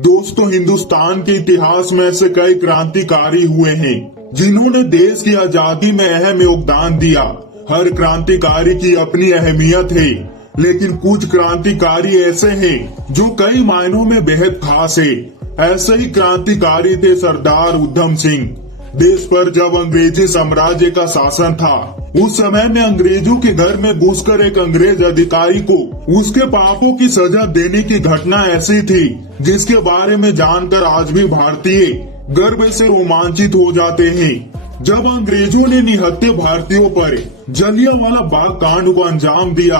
दोस्तों, हिंदुस्तान के इतिहास में ऐसे कई क्रांतिकारी हुए हैं जिन्होंने देश की आजादी में अहम योगदान दिया। हर क्रांतिकारी की अपनी अहमियत है, लेकिन कुछ क्रांतिकारी ऐसे हैं जो कई मायनों में बेहद खास है। ऐसे ही क्रांतिकारी थे सरदार उधम सिंह। देश पर जब अंग्रेजी साम्राज्य का शासन था, उस समय में अंग्रेजों के घर में घुसकर एक अंग्रेज अधिकारी को उसके पापों की सजा देने की घटना ऐसी थी जिसके बारे में जानकर आज भी भारतीय गर्व से रोमांचित हो जाते हैं। जब अंग्रेजों ने निहत्थे भारतीयों पर जलियांवाला बाग कांड को अंजाम दिया,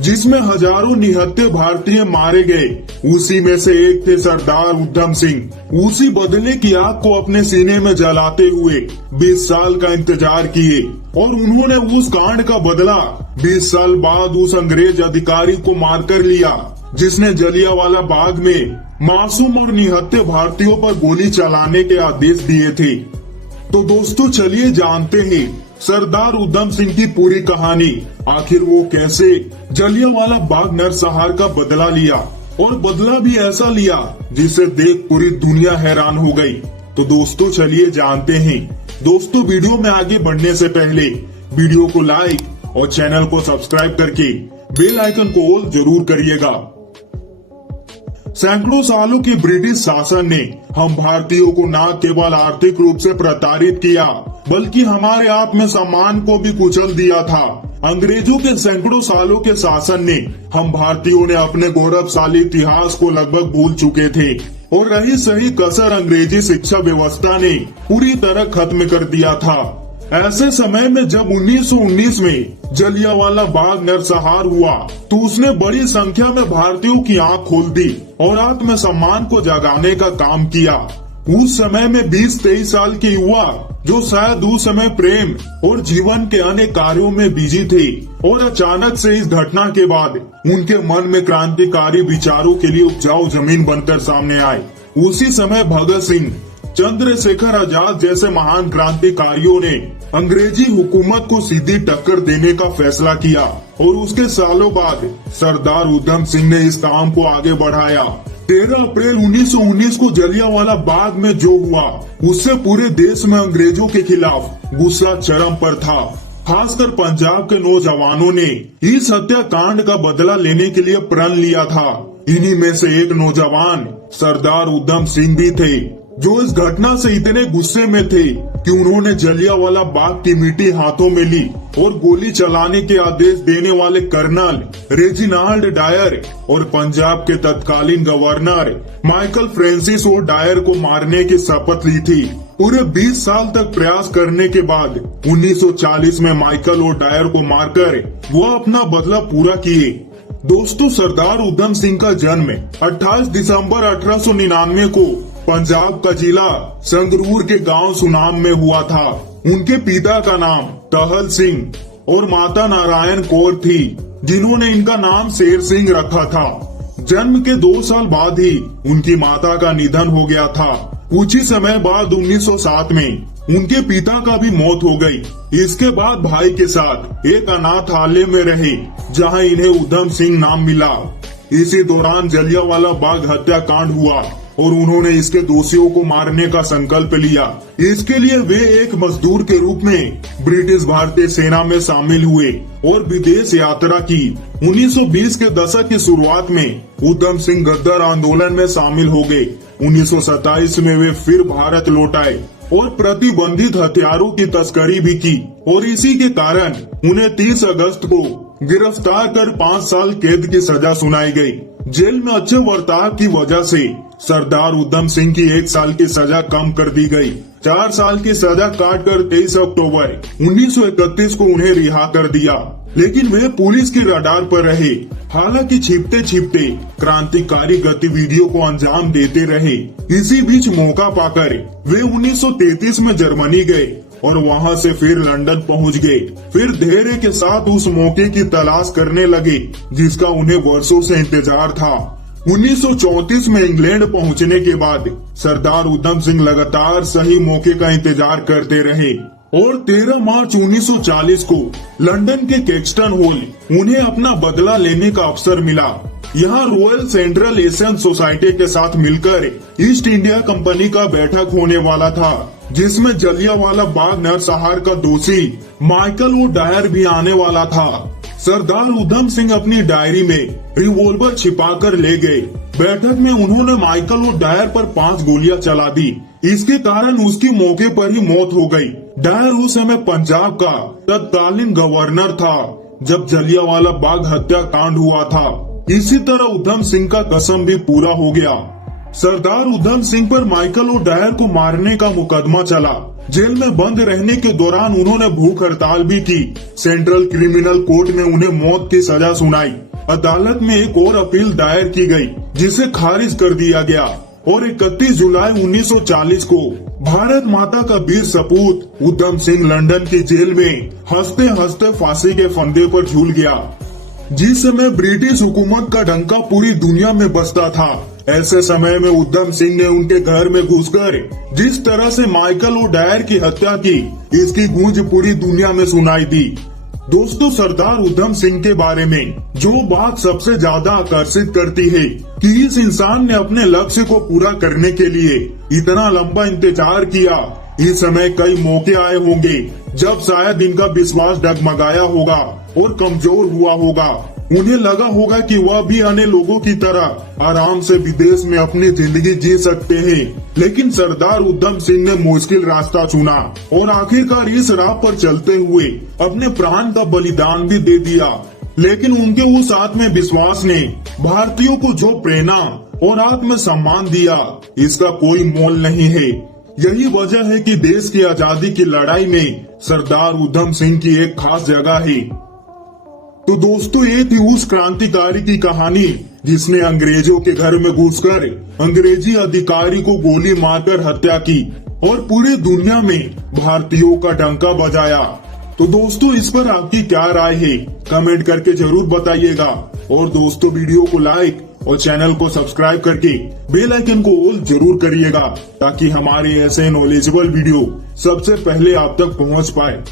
जिसमें हजारों निहत्थे भारतीय मारे गए, उसी में से एक थे सरदार उधम सिंह। उसी बदले की आग को अपने सीने में जलाते हुए 20 साल का इंतजार किए और उन्होंने उस कांड का बदला 20 साल बाद उस अंग्रेज अधिकारी को मार कर लिया जिसने जलियांवाला बाग में मासूम और निहत्थे भारतीयों पर गोली चलाने के आदेश दिए थे। तो दोस्तों, चलिए जानते हैं सरदार उधम सिंह की पूरी कहानी। आखिर वो कैसे जलियांवाला बाग नरसंहार का बदला लिया, और बदला भी ऐसा लिया जिसे देख पूरी दुनिया हैरान हो गई। तो दोस्तों, चलिए जानते हैं। दोस्तों, वीडियो में आगे बढ़ने से पहले वीडियो को लाइक और चैनल को सब्सक्राइब करके बेल आइकन को ऑल जरूर करिएगा। सैकड़ों सालों के ब्रिटिश शासन ने हम भारतीयों को न केवल आर्थिक रूप से प्रताड़ित किया, बल्कि हमारे आत्मसम्मान को भी कुचल दिया था। अंग्रेजों के सैकड़ों सालों के शासन ने हम भारतीयों ने अपने गौरवशाली इतिहास को लगभग भूल चुके थे, और रही सही कसर अंग्रेजी शिक्षा व्यवस्था ने पूरी तरह खत्म कर दिया था। ऐसे समय में जब 1919 में जलियांवाला बाग नरसंहार हुआ, तो उसने बड़ी संख्या में भारतीयों की आंख खोल दी और आत्मसम्मान को जगाने का काम किया। उस समय में 20-23 साल के युवा जो शायद उस समय प्रेम और जीवन के अन्य कार्यों में बिजी थे, और अचानक से इस घटना के बाद उनके मन में क्रांतिकारी विचारों के लिए उपजाऊ जमीन बनकर सामने आए। उसी समय भगत सिंह, चंद्रशेखर आजाद जैसे महान क्रांतिकारियों ने अंग्रेजी हुकूमत को सीधी टक्कर देने का फैसला किया, और उसके सालों बाद सरदार उधम सिंह ने इस काम को आगे बढ़ाया। 13 अप्रैल 1919 को जलियांवाला बाग में जो हुआ, उससे पूरे देश में अंग्रेजों के खिलाफ गुस्सा चरम पर था। खासकर पंजाब के नौजवानों ने इस हत्याकांड का बदला लेने के लिए प्रण लिया था। इन्हीं में से एक नौजवान सरदार उधम सिंह भी थे, जो इस घटना से इतने गुस्से में थे कि उन्होंने जलियांवाला बाग की मिट्टी हाथों में ली और गोली चलाने के आदेश देने वाले कर्नल रेजिनाल्ड डायर और पंजाब के तत्कालीन governor Michael Francis O Dyer को मारने की शपथ ली थी। पूरे 20 साल तक प्रयास करने के बाद 1940 में माइकल ओ डायर को मारकर वो अपना बदला पूरा किए। दोस्तों, सरदार उधम सिंह का जन्म 28 दिसंबर 1899 को पंजाब का जिला संगरूर के गांव सुनाम में हुआ था। उनके पिता का नाम टहल सिंह और माता नारायण कौर थी, जिन्होंने इनका नाम शेर सिंह रखा था। जन्म के 2 साल बाद ही उनकी माता का निधन हो गया था। कुछ ही समय बाद 1907 में उनके पिता का भी मौत हो गई। इसके बाद भाई के साथ एक अनाथालय में रहे, जहां इन्हें उधम सिंह नाम मिला। इसी दौरान जलियांवाला बाग हत्याकांड हुआ और उन्होंने इसके दोषियों को मारने का संकल्प लिया। इसके लिए वे एक मजदूर के रूप में ब्रिटिश भारतीय सेना में शामिल हुए और विदेश यात्रा की। 1920 के दशक की शुरुआत में उधम सिंह गद्दार आंदोलन में शामिल हो गए। 1927 में वे फिर भारत लौट आए और प्रतिबंधित हथियारों की तस्करी भी की, और इसी के कारण उन्हें 30 अगस्त को गिरफ्तार कर 5 साल कैद की सजा सुनाई गई। जेल में अच्छे बर्ताव की वजह से सरदार उधम सिंह की 1 साल की सजा कम कर दी गई। 4 साल की सजा काटकर 23 अक्टूबर 1931 को उन्हें रिहा कर दिया, लेकिन वे पुलिस के रडार पर रहे। हालांकि छिपते छिपते क्रांतिकारी गतिविधियों को अंजाम देते रहे। इसी बीच मौका पाकर वे 1933 में जर्मनी गए और वहां से फिर लंदन पहुंच गए। फिर धैर्य के साथ उस मौके की तलाश करने लगे जिसका उन्हें वर्षों से इंतजार था। 1934 में इंग्लैंड पहुंचने के बाद सरदार उधम सिंह लगातार सही मौके का इंतजार करते रहे। और 13 मार्च 1940 को लंदन के कैक्सटन हॉल उन्हें अपना बदला लेने का अवसर मिला। यहाँ रॉयल सेंट्रल एशियन सोसाइटी के साथ मिलकर ईस्ट इंडिया कंपनी का बैठक होने वाला था, जिसमें जलियांवाला बाग नरसंहार का दोषी माइकल ओ डायर भी आने वाला था। सरदार उधम सिंह अपनी डायरी में रिवॉल्वर छिपाकर ले गए। बैठक में उन्होंने माइकल ओ डायर पर 5 गोलियां चला दी। इसके कारण उसकी मौके पर ही मौत हो गई। डायर उस समय पंजाब का तत्कालीन गवर्नर था जब जलियांवाला बाग हत्याकांड हुआ था। इसी तरह उधम सिंह का कसम भी पूरा हो गया। सरदार उधम सिंह पर माइकल ओ डायर को मारने का मुकदमा चला। जेल में बंद रहने के दौरान उन्होंने भूख हड़ताल भी की। सेंट्रल क्रिमिनल कोर्ट ने उन्हें मौत की सजा सुनाई। अदालत में एक और अपील दायर की गई, जिसे खारिज कर दिया गया और 31 जुलाई 1940 को भारत माता का वीर सपूत उधम सिंह लंदन की जेल में हंसते हंसते फांसी के फंदे पर झूल गया। जिस समय ब्रिटिश हुकूमत का डंका पूरी दुनिया में बजता था, ऐसे समय में उधम सिंह ने उनके घर में घुसकर जिस तरह से माइकल ओ डायर की हत्या की, इसकी गूंज पूरी दुनिया में सुनाई दी। दोस्तों, सरदार उधम सिंह के बारे में जो बात सबसे ज्यादा आकर्षित करती है कि इस इंसान ने अपने लक्ष्य को पूरा करने के लिए इतना लंबा इंतजार किया। इस समय कई मौके आए होंगे जब शायद इनका विश्वास डगमगाया होगा और कमजोर हुआ होगा। उन्हें लगा होगा कि वह भी अन्य लोगों की तरह आराम से विदेश में अपनी जिंदगी जी सकते हैं, लेकिन सरदार उधम सिंह ने मुश्किल रास्ता चुना और आखिरकार इस राह पर चलते हुए अपने प्राण का बलिदान भी दे दिया। लेकिन उनके उस आत्मविश्वास ने भारतीयों को जो प्रेरणा और आत्म सम्मान दिया, इसका कोई मोल नहीं है। यही वजह है कि देश की आजादी की लड़ाई में सरदार उधम सिंह की एक खास जगह है। तो दोस्तों, ये थी उस क्रांतिकारी की कहानी जिसने अंग्रेजों के घर में घुसकर अंग्रेजी अधिकारी को गोली मारकर हत्या की और पूरी दुनिया में भारतीयों का डंका बजाया। तो दोस्तों, इस पर आपकी क्या राय है, कमेंट करके जरूर बताइएगा। और दोस्तों, वीडियो को लाइक और चैनल को सब्सक्राइब करके बेल आइकन को ऑल जरूर करिएगा, ताकि हमारे ऐसे नॉलेजेबल वीडियो सबसे पहले आप तक पहुंच पाए।